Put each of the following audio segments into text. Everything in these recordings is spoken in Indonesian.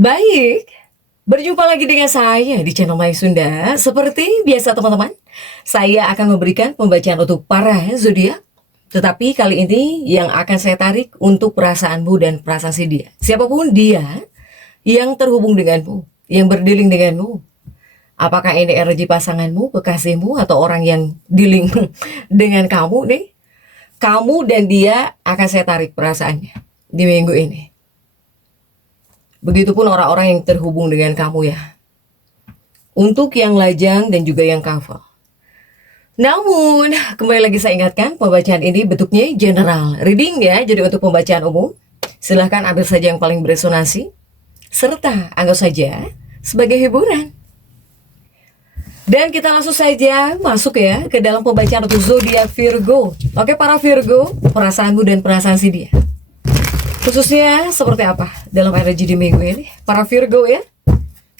Baik, berjumpa lagi dengan saya di channel Maya Sunda. Seperti biasa teman-teman, saya akan memberikan pembacaan untuk para zodiak. Tetapi kali ini yang akan saya tarik untuk perasaanmu dan perasaan si dia. Siapapun dia yang terhubung denganmu, yang berdealing denganmu. Apakah ini energi pasanganmu, kekasihmu, atau orang yang dealing dengan kamu nih? Kamu dan dia akan saya tarik perasaannya di minggu ini. Begitupun orang-orang yang terhubung dengan kamu ya. Untuk yang lajang dan juga yang kafal. Namun, kembali lagi saya ingatkan, pembacaan ini bentuknya general reading ya. Jadi untuk pembacaan umum, silahkan ambil saja yang paling beresonansi. Serta anggap saja sebagai hiburan. Dan kita langsung saja masuk ya ke dalam pembacaan untuk zodiak Virgo. Oke para Virgo, perasaanmu dan perasaan si dia. Khususnya seperti apa dalam energi di minggu ini para Virgo ya,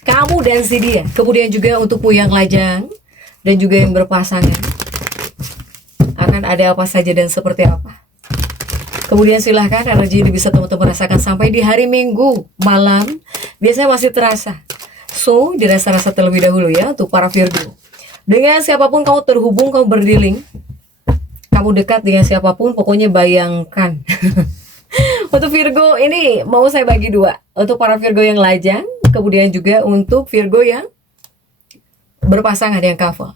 kamu dan si dia. Kemudian juga untuk yang lajang dan juga yang berpasangan, akan ada apa saja dan seperti apa. Kemudian silahkan energi ini bisa teman-teman rasakan sampai di hari Minggu malam. Biasanya masih terasa, so dirasa-rasa terlebih dahulu ya untuk para Virgo. Dengan siapapun kamu terhubung, kamu berdealing, kamu dekat dengan siapapun, pokoknya bayangkan. Untuk Virgo ini mau saya bagi dua, untuk para Virgo yang lajang, kemudian juga untuk Virgo yang berpasangan yang couple.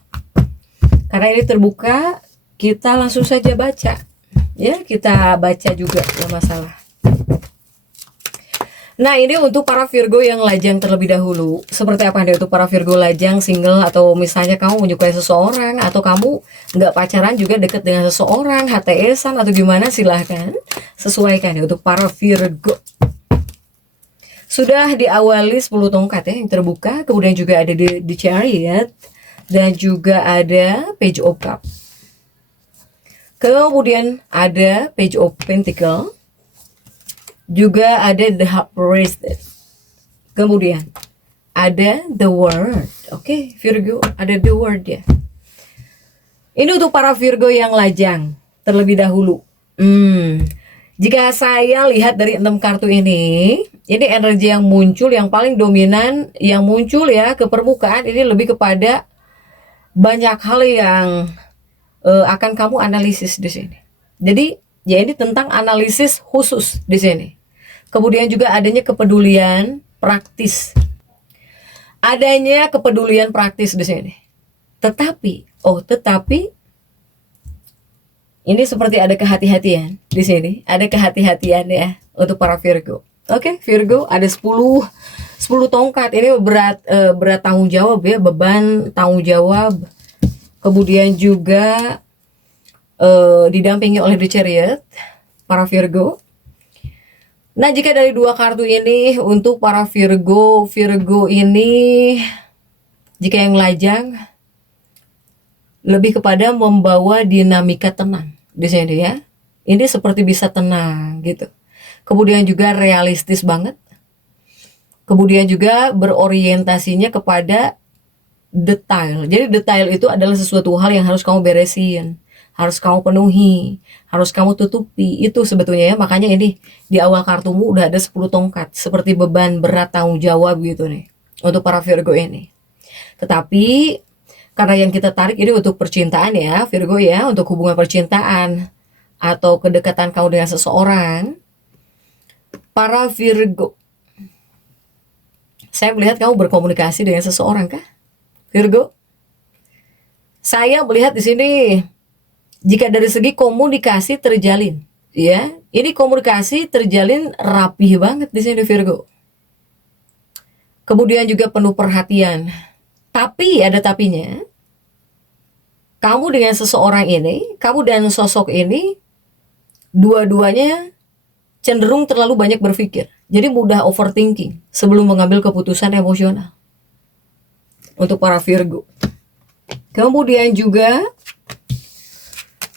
Karena ini terbuka, kita langsung saja baca. Ya, kita baca juga, nggak masalah. Nah, ini untuk para Virgo yang lajang terlebih dahulu. Seperti apa nih untuk para Virgo lajang, single, atau misalnya kamu menyukai seseorang, atau kamu nggak pacaran juga deket dengan seseorang, HTS-an, atau gimana, silahkan sesuaikan ya untuk para Virgo. Sudah diawali 10 tongkat ya yang terbuka, kemudian juga ada di Chariot, dan juga ada Page of Cup. Kemudian ada Page of Pentacle, juga ada The Hard-Rested. Kemudian ada The World. Oke, Virgo ada The World ya. Ini untuk para Virgo yang lajang terlebih dahulu. Jika saya lihat dari 6 kartu ini energi yang muncul, yang paling dominan, yang muncul ya ke permukaan ini lebih kepada banyak hal yang akan kamu analisis di sini. Jadi ya ini tentang analisis khusus di sini. Kemudian juga adanya kepedulian praktis. Adanya kepedulian praktis di sini. Tetapi ini seperti ada kehati-hatian di sini. Ada kehati-hatian ya untuk para Virgo. Oke, Virgo ada 10 tongkat. Ini berat tanggung jawab ya, beban tanggung jawab. Kemudian juga didampingi oleh The Chariot, para Virgo. Nah, jika dari 2 kartu ini untuk para Virgo ini, jika yang lajang lebih kepada membawa dinamika tenang di sini ya. Ini seperti bisa tenang gitu. Kemudian juga realistis banget. Kemudian juga berorientasinya kepada detail. Jadi detail itu adalah sesuatu hal yang harus kamu beresin, harus kamu penuhi, harus kamu tutupi. Itu sebetulnya ya, makanya ini di awal kartumu udah ada 10 tongkat, seperti beban berat tanggung jawab gitu nih untuk para Virgo ini. Tetapi karena yang kita tarik ini untuk percintaan ya Virgo ya, untuk hubungan percintaan atau kedekatan kamu dengan seseorang, para Virgo, saya melihat kamu berkomunikasi dengan seseorang kah Virgo? Saya melihat di sini jika dari segi komunikasi terjalin, ya, ini komunikasi terjalin rapih banget di sini Virgo. Kemudian juga penuh perhatian. Tapi ada tapinya. Kamu dengan seseorang ini, kamu dan sosok ini, dua-duanya cenderung terlalu banyak berpikir. Jadi mudah overthinking sebelum mengambil keputusan emosional. Untuk para Virgo. Kemudian juga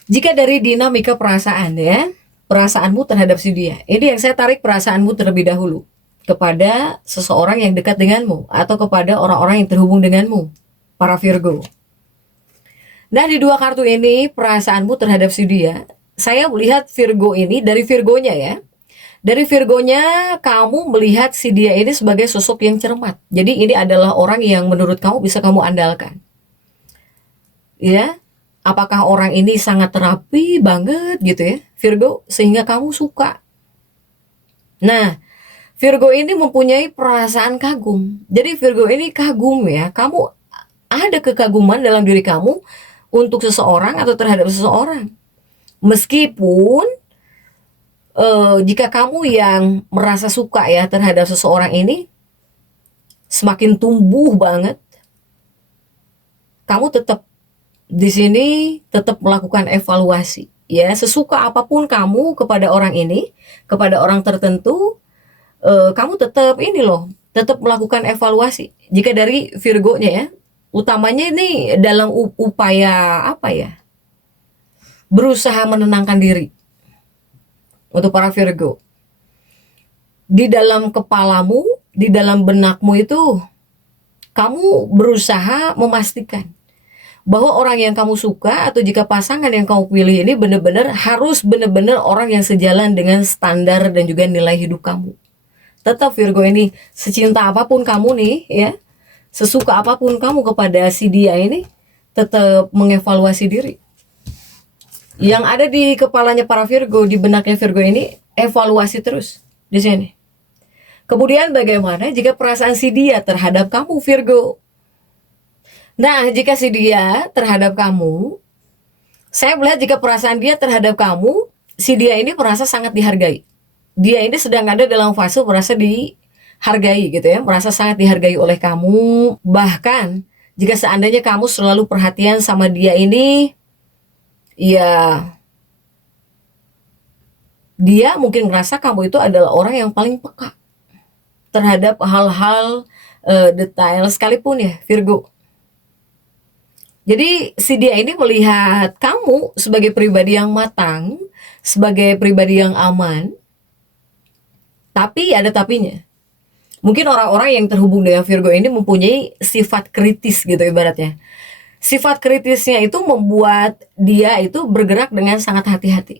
jika dari dinamika perasaan ya, perasaanmu terhadap si dia. Ini yang saya tarik perasaanmu terlebih dahulu kepada seseorang yang dekat denganmu atau kepada orang-orang yang terhubung denganmu, para Virgo. Nah, di 2 kartu ini perasaanmu terhadap si dia, saya melihat Virgo ini dari Virgonya ya. Dari Virgonya, kamu melihat si dia ini sebagai sosok yang cermat. Jadi ini adalah orang yang menurut kamu bisa kamu andalkan. Ya, apakah orang ini sangat rapi banget gitu ya, Virgo, sehingga kamu suka. Nah, Virgo ini mempunyai perasaan kagum. Jadi Virgo ini kagum ya, kamu ada kekaguman dalam diri kamu untuk seseorang atau terhadap seseorang. Meskipun jika kamu yang merasa suka ya terhadap seseorang ini, semakin tumbuh banget, kamu tetap di sini tetap melakukan evaluasi ya. Sesuka apapun kamu kepada orang ini, kepada orang tertentu, kamu tetap ini loh, tetap melakukan evaluasi. Jika dari Virgonya ya, utamanya ini dalam upaya apa ya, berusaha menenangkan diri. Untuk para Virgo, di dalam kepalamu, di dalam benakmu itu, kamu berusaha memastikan bahwa orang yang kamu suka atau jika pasangan yang kamu pilih ini benar-benar harus benar-benar orang yang sejalan dengan standar dan juga nilai hidup kamu. Tetap Virgo ini, secinta apapun kamu nih ya, sesuka apapun kamu kepada si dia ini, tetap mengevaluasi diri. Yang ada di kepalanya para Virgo, di benaknya Virgo ini, evaluasi terus di sini. Kemudian bagaimana jika perasaan si dia terhadap kamu Virgo? Nah, jika si dia terhadap kamu, saya melihat jika perasaan dia terhadap kamu, si dia ini merasa sangat dihargai. Dia ini sedang ada dalam fase merasa dihargai gitu ya, merasa sangat dihargai oleh kamu. Bahkan jika seandainya kamu selalu perhatian sama dia ini, ya dia mungkin merasa kamu itu adalah orang yang paling peka terhadap hal-hal detail sekalipun ya Virgo. Jadi si dia ini melihat kamu sebagai pribadi yang matang, sebagai pribadi yang aman. Tapi ada tapinya. Mungkin orang-orang yang terhubung dengan Virgo ini mempunyai sifat kritis gitu ibaratnya. Sifat kritisnya itu membuat dia itu bergerak dengan sangat hati-hati.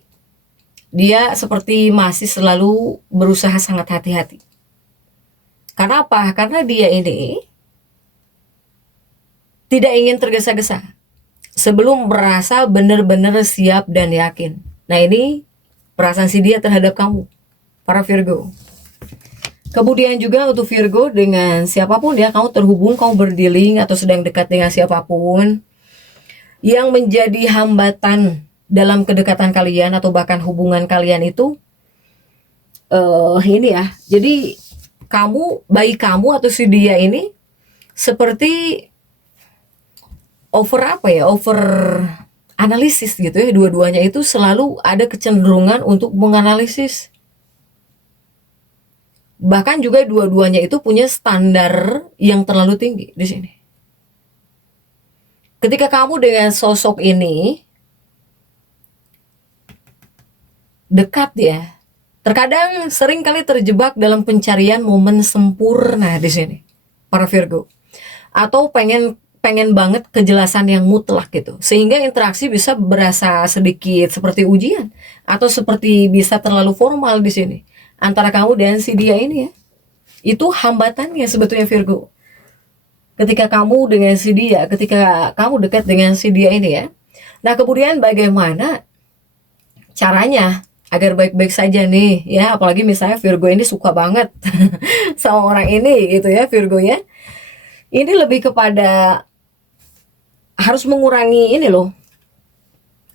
Dia seperti masih selalu berusaha sangat hati-hati. Karena apa? Karena dia ini tidak ingin tergesa-gesa sebelum merasa benar-benar siap dan yakin. Nah ini perasaan si dia terhadap kamu, para Virgo. Kemudian juga untuk Virgo, dengan siapapun ya kamu terhubung, kamu berdealing atau sedang dekat dengan siapapun, yang menjadi hambatan dalam kedekatan kalian atau bahkan hubungan kalian itu ini ya, jadi baik kamu atau si dia ini seperti over analisis gitu ya. Dua-duanya itu selalu ada kecenderungan untuk menganalisis. Bahkan juga dua-duanya itu punya standar yang terlalu tinggi di sini. Ketika kamu dengan sosok ini dekat ya, terkadang sering kali terjebak dalam pencarian momen sempurna di sini, para Virgo. Atau pengen banget kejelasan yang mutlak gitu, sehingga interaksi bisa berasa sedikit seperti ujian atau seperti bisa terlalu formal di sini antara kamu dan si dia ini ya. Itu hambatannya sebetulnya Virgo. Ketika kamu dengan si dia, ketika kamu dekat dengan si dia ini ya. Nah kemudian bagaimana caranya agar baik-baik saja nih ya, apalagi misalnya Virgo ini suka banget sama orang ini gitu ya Virgo ya. Ini lebih kepada harus mengurangi ini loh,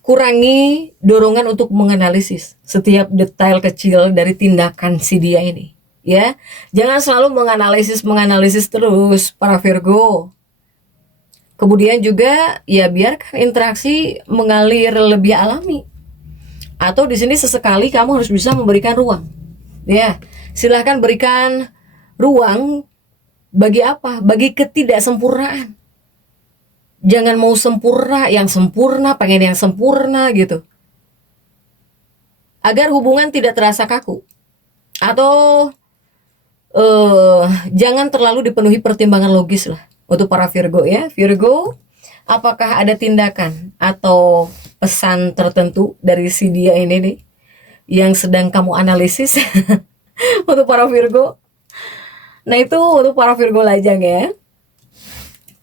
kurangi dorongan untuk menganalisis setiap detail kecil dari tindakan si dia ini ya. Jangan selalu menganalisis terus para Virgo. Kemudian juga ya biarkan interaksi mengalir lebih alami. Atau di sini sesekali kamu harus bisa memberikan ruang ya. Silahkan berikan ruang bagi apa? Bagi ketidaksempurnaan. Jangan mau sempurna, yang sempurna, pengen yang sempurna gitu. Agar hubungan tidak terasa kaku. Atau jangan terlalu dipenuhi pertimbangan logis lah untuk para Virgo ya. Virgo, apakah ada tindakan atau pesan tertentu dari si dia ini nih yang sedang kamu analisis untuk para Virgo. Nah, itu untuk para Virgo lajang ya.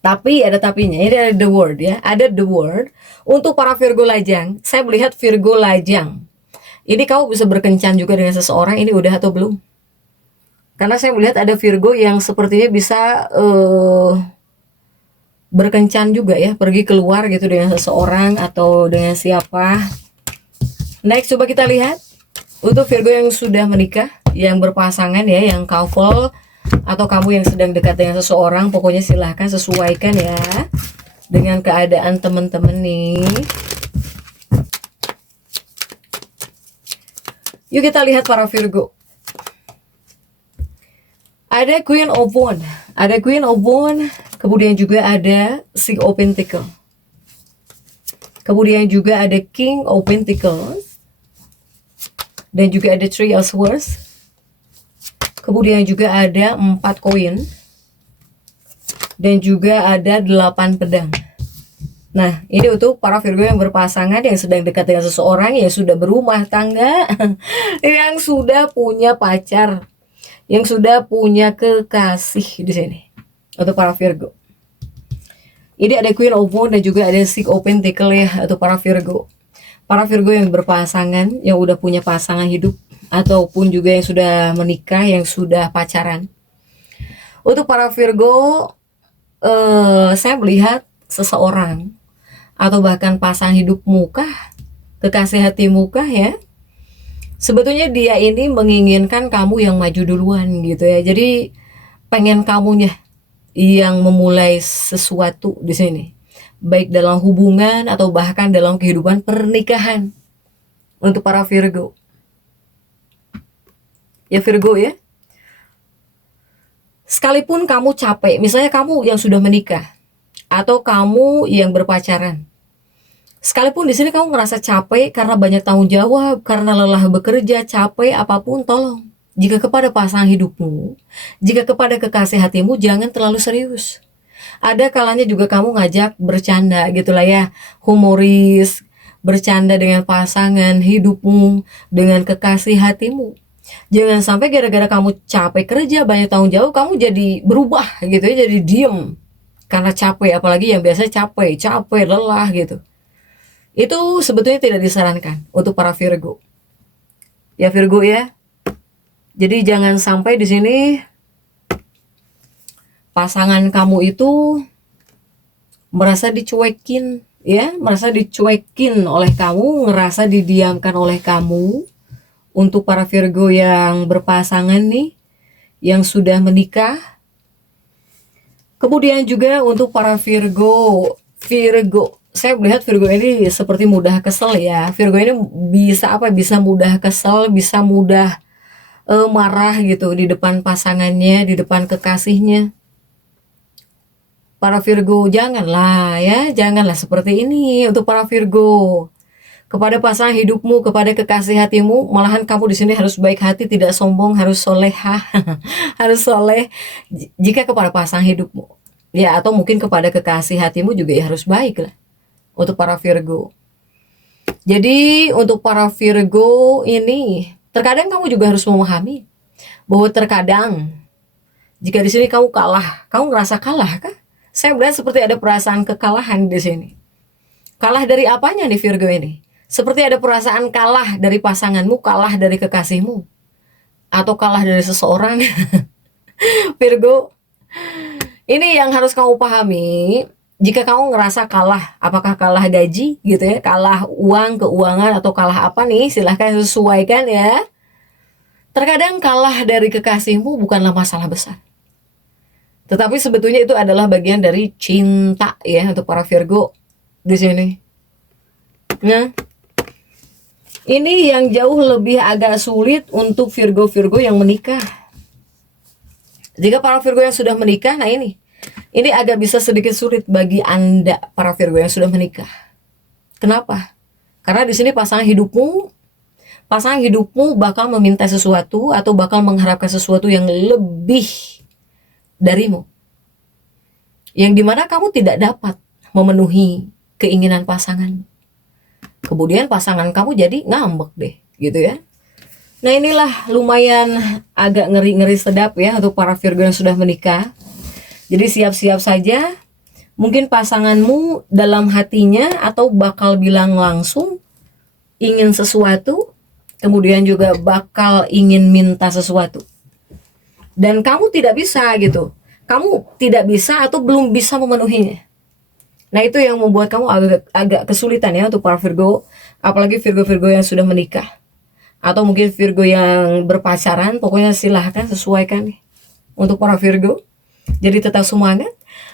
Tapi ada tapinya, ini ada the word ya, ada the word. Untuk para Virgo lajang, saya melihat Virgo lajang. Ini kamu bisa berkencan juga dengan seseorang, ini udah atau belum? Karena saya melihat ada Virgo yang sepertinya bisa berkencan juga ya, pergi keluar gitu dengan seseorang atau dengan siapa. Next, coba kita lihat untuk Virgo yang sudah menikah, yang berpasangan ya, yang couple, atau kamu yang sedang dekat dengan seseorang. Pokoknya silahkan sesuaikan ya dengan keadaan teman-teman nih. Yuk kita lihat para Virgo. Ada Queen of Wands, ada Queen of Wands, kemudian juga ada Six of Pentacles, kemudian juga ada King of Pentacles, dan juga ada Three of Swords, kemudian juga ada 4 koin, dan juga ada 8 pedang. Nah, ini untuk para Virgo yang berpasangan, yang sedang dekat dengan seseorang, yang sudah berumah tangga, yang sudah punya pacar, yang sudah punya kekasih di sini. Untuk para Virgo. Ini ada Queen of Wands dan juga ada Six of Pentacles ya, untuk para Virgo. Para Virgo yang berpasangan, yang udah punya pasangan hidup, ataupun juga yang sudah menikah, yang sudah pacaran. Untuk para Virgo, saya melihat seseorang atau bahkan pasangan hidupmu kah, kekasih hatimu kah ya, sebetulnya dia ini menginginkan kamu yang maju duluan gitu ya. Jadi pengen kamunya yang memulai sesuatu di sini, baik dalam hubungan atau bahkan dalam kehidupan pernikahan. Untuk para Virgo ya, Virgo ya, sekalipun kamu capek, misalnya kamu yang sudah menikah atau kamu yang berpacaran, sekalipun di sini kamu ngerasa capek karena banyak tanggung jawab, karena lelah bekerja, capek apapun, tolong, jika kepada pasangan hidupmu, jika kepada kekasih hatimu, jangan terlalu serius. Ada kalanya juga kamu ngajak bercanda gitulah ya, humoris, bercanda dengan pasangan hidupmu, dengan kekasih hatimu. Jangan sampai gara-gara kamu capek kerja, banyak tanggung jawab, kamu jadi berubah gitu ya, jadi diem karena capek, apalagi yang biasa capek, lelah gitu. Itu sebetulnya tidak disarankan untuk para Virgo. Ya Virgo ya. Jadi jangan sampai di sini pasangan kamu itu merasa dicuekin ya, merasa dicuekin oleh kamu, ngerasa didiamkan oleh kamu. Untuk para Virgo yang berpasangan nih, yang sudah menikah. Kemudian juga untuk para Virgo, saya melihat Virgo ini seperti mudah kesel ya. Virgo ini bisa bisa mudah kesel, bisa mudah marah gitu di depan pasangannya, di depan kekasihnya. Para Virgo janganlah ya, janganlah seperti ini untuk para Virgo. Kepada pasangan hidupmu, kepada kekasih hatimu, malahan kamu di sini harus baik hati, tidak sombong, harus solehah, harus soleh. Jika kepada pasangan hidupmu, ya, atau mungkin kepada kekasih hatimu juga ya harus baik lah. Untuk para Virgo. Jadi untuk para Virgo ini, terkadang kamu juga harus memahami bahwa terkadang jika di sini kamu kalah, kamu ngerasa kalah kah? Saya melihat seperti ada perasaan kekalahan di sini. Kalah dari apanya nih Virgo ini? Seperti ada perasaan kalah dari pasanganmu, kalah dari kekasihmu, atau kalah dari seseorang. Virgo, ini yang harus kamu pahami. Jika kamu ngerasa kalah, apakah kalah gaji gitu ya, kalah uang, keuangan, atau kalah apa nih, silahkan sesuaikan ya. Terkadang kalah dari kekasihmu bukanlah masalah besar, tetapi sebetulnya itu adalah bagian dari cinta ya untuk para Virgo di sini. Nah, ini yang jauh lebih agak sulit untuk Virgo-Virgo yang menikah. Jika para Virgo yang sudah menikah, nah ini agak bisa sedikit sulit bagi Anda para Virgo yang sudah menikah. Kenapa? Karena di sini pasangan hidupmu bakal meminta sesuatu atau bakal mengharapkan sesuatu yang lebih darimu, yang dimana kamu tidak dapat memenuhi keinginan pasangan. Kemudian pasangan kamu jadi ngambek deh gitu ya. Nah inilah lumayan agak ngeri-ngeri sedap ya untuk para Virgo yang sudah menikah. Jadi siap-siap saja, mungkin pasanganmu dalam hatinya atau bakal bilang langsung ingin sesuatu, kemudian juga bakal ingin minta sesuatu. Dan kamu tidak bisa gitu. Kamu tidak bisa atau belum bisa memenuhinya. Nah itu yang membuat kamu agak kesulitan ya untuk para Virgo. Apalagi Virgo-Virgo yang sudah menikah. Atau mungkin Virgo yang berpacaran, pokoknya silahkan sesuaikan nih untuk para Virgo. Jadi tetap semangat.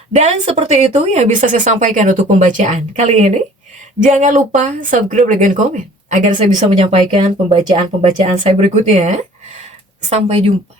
Dan seperti itu yang bisa saya sampaikan untuk pembacaan kali ini. Jangan lupa subscribe dan komen agar saya bisa menyampaikan pembacaan-pembacaan saya berikutnya. Sampai jumpa.